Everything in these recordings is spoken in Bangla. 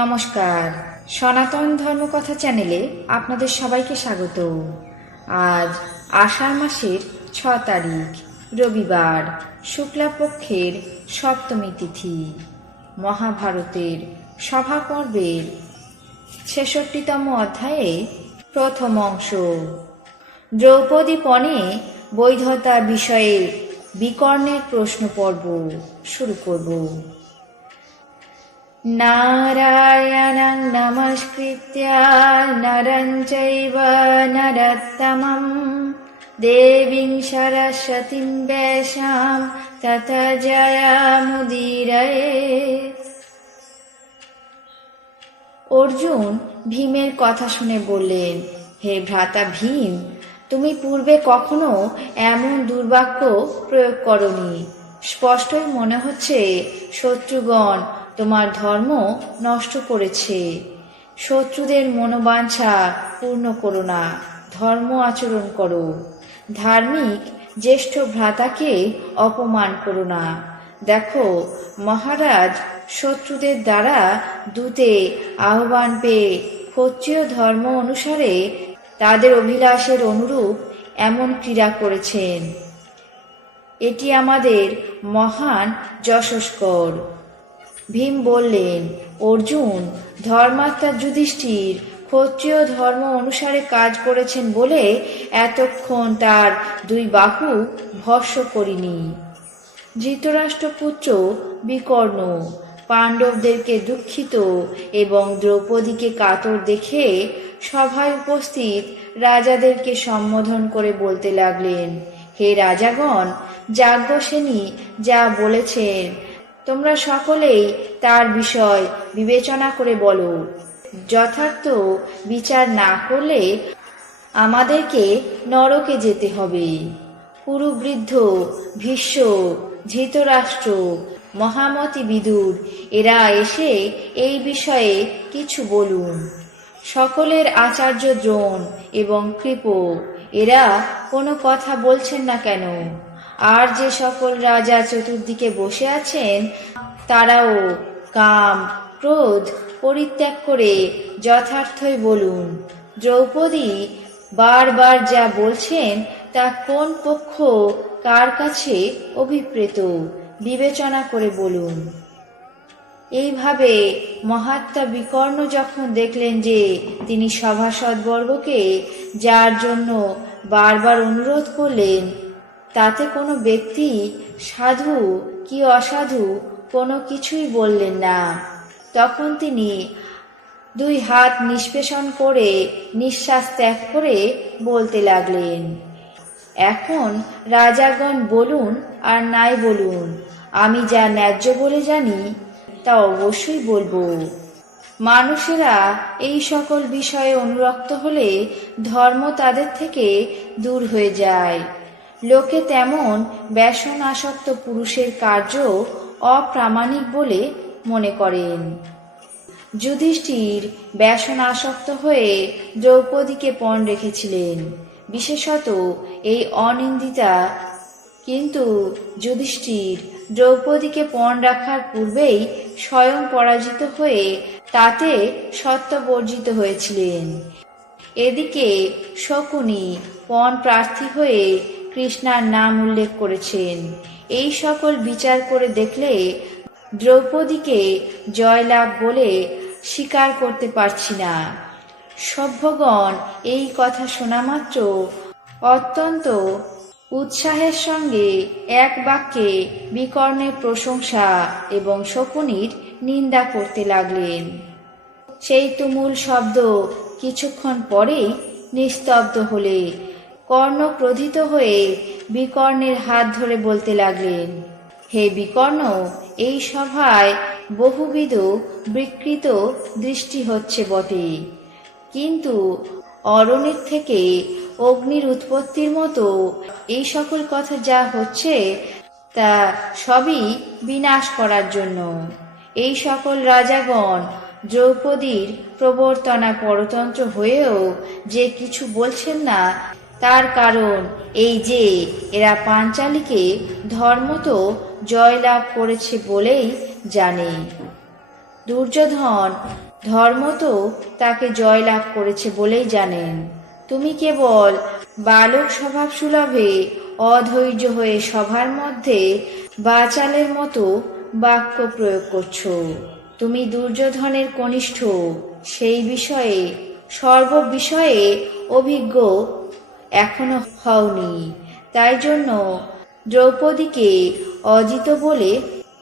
নমস্কার, সনাতন ধর্মকথা চ্যানেলে আপনাদের সবাইকে স্বাগত। আজ আষাঢ় মাসের 6 তারিখ রবিবার, শুক্লাপক্ষের সপ্তমী তিথি। মহাভারতের সভা পর্বের ৬৬তম অধ্যায়ে প্রথম অংশ। দ্রৌপদী পণে বৈধতা বিষয়ে বিকর্ণের প্রশ্ন পর্ব শুরু করব। নারায়ণং নমস্কৃত্য নরং চৈব নরোত্তমং দেবীং সরস্বতীং ব্যাসাং ততো জয়মুদীরয়েৎ। অর্জুন ভীমের কথা শুনে বললেন, হে ভ্রাতা ভীম, তুমি পূর্বে কখনো এমন দুর্বাক্য প্রয়োগ করনি। স্পষ্টই মনে হচ্ছে শত্রুগণ তোমার ধর্ম নষ্ট করেছে। শত্রুদের মনোবাঞ্ছা পূর্ণ করো না, ধর্ম আচরণ করো। ধার্মিক জ্যেষ্ঠ ভ্রাতাকে অপমান করো না। দেখো, মহারাজ শত্রুদের দ্বারা দূতে আহ্বান পেয়ে ক্ষত্রিয় ধর্ম অনুসারে তাদের অভিলাষের অনুরূপ এমন ক্রীড়া করেছেন। এটি আমাদের মহান যশস্কর। ভীম বললেন, অর্জুন, ধর্মাত্মা যুধিষ্ঠির ক্ষত্রিয় ধর্ম অনুসারে কাজ করেছেন বলে এতক্ষণ তার 2 বাহু ভস্ম করিনি। ধৃতরাষ্ট্রপুত্র বিকর্ণ পাণ্ডবদেরকে দুঃখিত এবং দ্রৌপদীকে কাতর দেখে সভায় উপস্থিত রাজাদেরকে সম্বোধন করে বলতে লাগলেন, হে রাজাগণ, যাজ্ঞসেনী যা বলেছেন তোমরা সকলেই তার বিষয় বিবেচনা করে বলো। যথার্থ বিচার না করলে আমাদেরকে নরকে যেতে হবে। কুরুবৃদ্ধ, ভীষ্ম, ধৃতরাষ্ট্র, মহামতি বিদুর এরা এসে এই বিষয়ে কিছু বলুন। সকলের আচার্য দ্রোণ এবং কৃপ এরা কোনো কথা বলছেন না কেন? আর যে সকল রাজা চতুর্দিকে বসে আছেন তারাও কাম ক্রোধ পরিত্যাগ করে যথার্থই বলুন। দ্রৌপদী বারবার যা বলছেন তা কোন পক্ষ কার কাছে অভিপ্রেত বিবেচনা করে বলুন। এইভাবে মহাত্মা বিকর্ণ যখন দেখলেন যে তিনি সভাসদবর্গকে যার জন্য বারবার অনুরোধ করলেন তাতে কোনো ব্যক্তি সাধু কি অসাধু কোনো কিছুই বললেন না, তখন তিনি 2 হাত নিষ্পেষণ করে নিঃশ্বাস ত্যাগ করে বলতে লাগলেন, এখন রাজাগণ বলুন আর নাই বলুন, আমি যা ন্যায্য বলে জানি তা অবশ্যই বলবো। মানুষেরা এই সকল বিষয়ে অনুরক্ত হলে ধর্ম তাদের থেকে দূর হয়ে যায়। লোকে তেমন ব্যসন আসক্ত পুরুষের কার্য অপ্রামাণিক বলে মনে করেন। যুধিষ্ঠির ব্যসন আসক্ত হয়ে দ্রৌপদীকে পণ রেখেছিলেন, বিশেষত এই অনিন্দিতা। কিন্তু যুধিষ্ঠির দ্রৌপদীকে পণ রাখার পূর্বেই স্বয়ং পরাজিত হয়ে তাতে সত্যবর্জিত হয়েছিলেন। এদিকে শকুনি পণ প্রার্থী হয়ে কৃষ্ণার নাম উল্লেখ করেছেন। এই সকল বিচার করে দেখলে দ্রৌপদীকে জয়লাভ বলে স্বীকার করতে পারছি না। সভ্যগণ এই কথা শোনা মাত্র অত্যন্ত উৎসাহের সঙ্গে এক বাক্যে বিকর্ণের প্রশংসা এবং শকুনির নিন্দা করতে লাগলেন। সেই তুমুল শব্দ কিছুক্ষণ পরেই নিস্তব্ধ হলে কর্ণ ক্রোধিত হয়ে বিকর্ণের হাত ধরে বলতে লাগলেন, হে বিকর্ণ, এই সভায় বহুবিধ বিকৃত দৃষ্টি হচ্ছে বটে, কিন্তু অরণ্যের থেকে অগ্নির উৎপত্তির মতো এই সকল কথা যা হচ্ছে তা সবই বিনাশ করার জন্য। এই সকল রাজাগণ দ্রৌপদীর প্রবর্তনা পরতন্ত্র হয়েও যে কিছু বলছেন না তার কারণ এই যে এরা পাঞ্চালীকে ধর্মত জয়লাভ করেছে বলেই জানে। দুর্যোধন ধর্ম তো তাকে জয়লাভ করেছে বলেই জানেন। তুমি কেবল বালক স্বভাব সুলভে অধৈর্য হয়ে সভার মধ্যে বাচালের মতো বাক্য প্রয়োগ করছো। তুমি দুর্যোধনের কনিষ্ঠ, সেই বিষয়ে সর্ববিষয়ে অভিজ্ঞ এখনো হওনি। তাই জন্য দ্রৌপদীকে অজিত বলে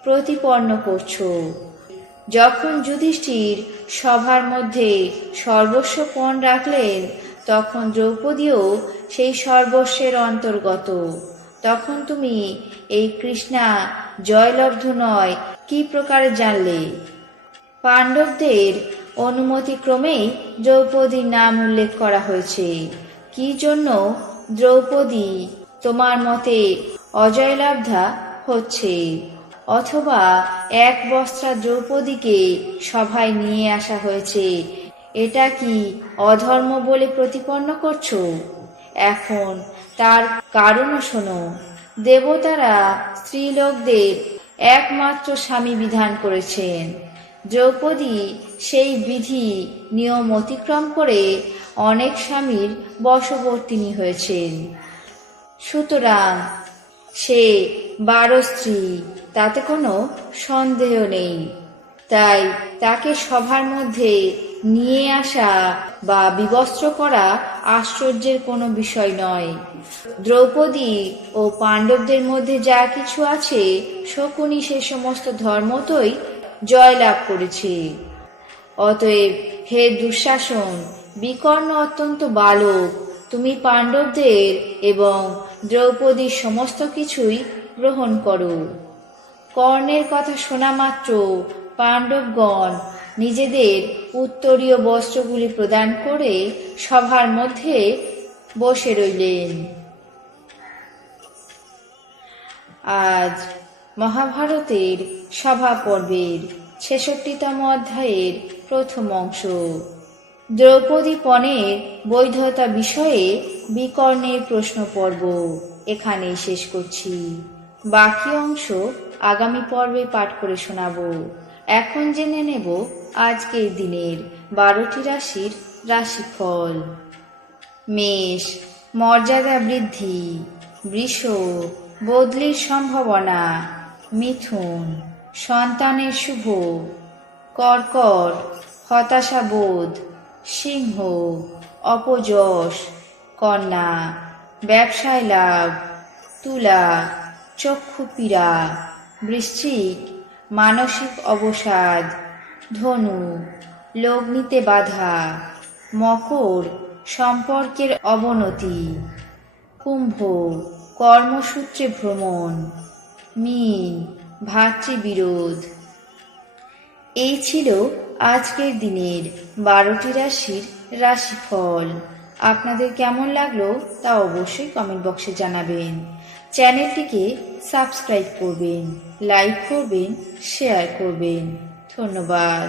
প্রতিপন্ন করছো। যখন যুধিষ্ঠির সভার মধ্যে সর্বস্ব পণ রাখলেন, তখন দ্রৌপদীও সেই সর্বস্বের অন্তর্গত। তখন তুমি এই কৃষ্ণা জয়লব্ধ নয় কি প্রকারে জানলে? পাণ্ডবদের অনুমতিক্রমেই দ্রৌপদীর নাম উল্লেখ করা হয়েছে। কি জন্য দ্রৌপদী তোমার মতে অজয়লাভা হচ্ছে? অথবা এক বস্ত্রা দ্রৌপদীকে সভায় নিয়ে আসা হয়েছে, এটা কি অধর্ম বলে প্রতিপন্ন করছো? এখন তার কারণও শোনো। দেবতারা স্ত্রীলোকদের একমাত্র স্বামী বিধান করেছেন। দ্রৌপদী সেই বিধি নিয়ম অতিক্রম করে অনেক স্বামীর বশবর্তিনী হয়েছেন। সুতরাং সে 12 স্ত্রী, তাতে কোনো সন্দেহ নেই। তাই তাকে সভার মধ্যে নিয়ে আসা বা বিবস্ত্র করা আশ্চর্যের কোনো বিষয় নয়। দ্রৌপদী ও পাণ্ডবদের মধ্যে যা কিছু আছে, শকুনি সে সমস্ত ধর্মতই জয়লাভ করেছে। অতএব হে দুঃশাসন, বিকর্ণ অত্যন্ত বালক, তুমি পাণ্ডবদের এবং দ্রৌপদীর সমস্ত কিছুই গ্রহণ করো। কর্ণের কথা শোনা মাত্র পাণ্ডবগণ নিজেদের উত্তরীয় বস্ত্রগুলি প্রদান করে সভার মধ্যে বসে রইলেন। আজ মহাভারতের সভা পর্বের 66তম অধ্যায়ের প্রথম অংশ, দ্রৌপদী পণের বৈধতা বিষয়ে বিকর্ণের প্রশ্ন পর্ব এখানেই শেষ করছি। বাকি অংশ আগামী পর্বে পাঠ করে শোনাবো। এখন জেনে নেব আজকের দিনের 12টি রাশির রাশিফল। মেষ, মর্যাদা বৃদ্ধি। বৃষ, বদলির সম্ভাবনা। মিথুন, সন্তানের শুভ। কর্কট, হতাশাবোধ। সিংহ, অপযশ। কন্যা, ব্যবসায় লাভ। তুলা, চক্ষুপীড়া। বৃশ্চিক, মানসিক অবসাদ। ধনু, লগ্নিতে বাধা। মকর, সম্পর্কের অবনতি। কুম্ভ, কর্মসূত্রে ভ্রমণ। মীন, ভাতৃবিরোধ। এই ছিল আজকের দিনের 12টি রাশির রাশিফল। আপনাদের কেমন লাগলো তা অবশ্যই কমেন্ট বক্সে জানাবেন। চ্যানেলটিকে সাবস্ক্রাইব করবেন, লাইক করবেন, শেয়ার করবেন। ধন্যবাদ।